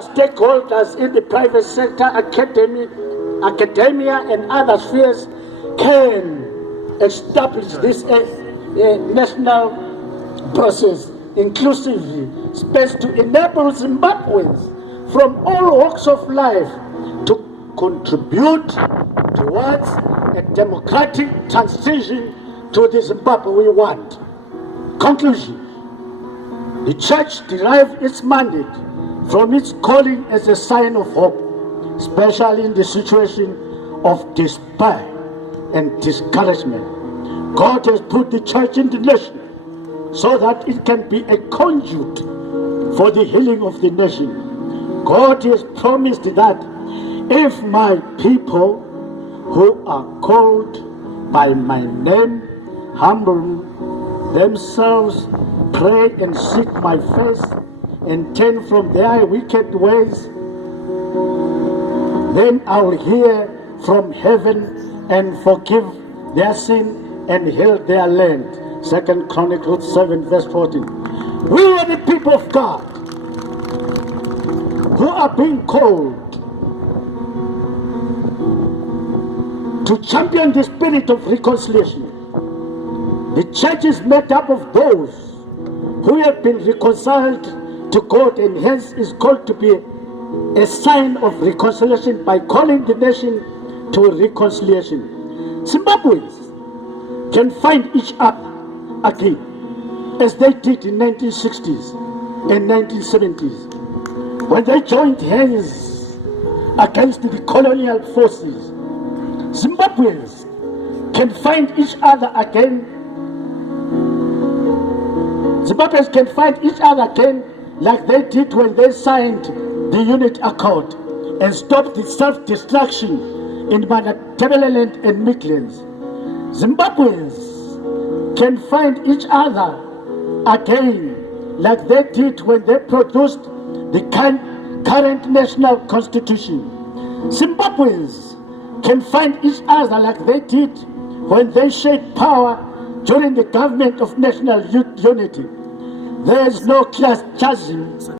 Stakeholders in the private sector, academia and other spheres can establish this national process, inclusive space to enable Zimbabweans from all walks of life to contribute towards a democratic transition to the Zimbabwe we want. Conclusion. The church derived its mandate from its calling as a sign of hope, especially in the situation of despair and discouragement. God has put the church in the nation so that it can be a conduit for the healing of the nation. God has promised that if my people who are called by my name humble themselves, pray and seek my face, and turn from their wicked ways, then I will hear from heaven and forgive their sin and heal their land. 2 Chronicles 7 verse 14. We are the people of God who are being called to champion the spirit of reconciliation. The church is made up of those who have been reconciled to God, and hence is called to be a sign of reconciliation by calling the nation to reconciliation. Zimbabweans can find each other again as they did in 1960s and 1970s when they joined hands against the colonial forces. Zimbabweans can find each other again. Zimbabweans can find each other again like they did when they signed the Unit Accord and stopped the self-destruction in Bakhulekela and Midlands. Zimbabweans can find each other again like they did when they produced the current national constitution. Zimbabweans can find each other like they did when they shared power during the government of national unity. There is no class chasm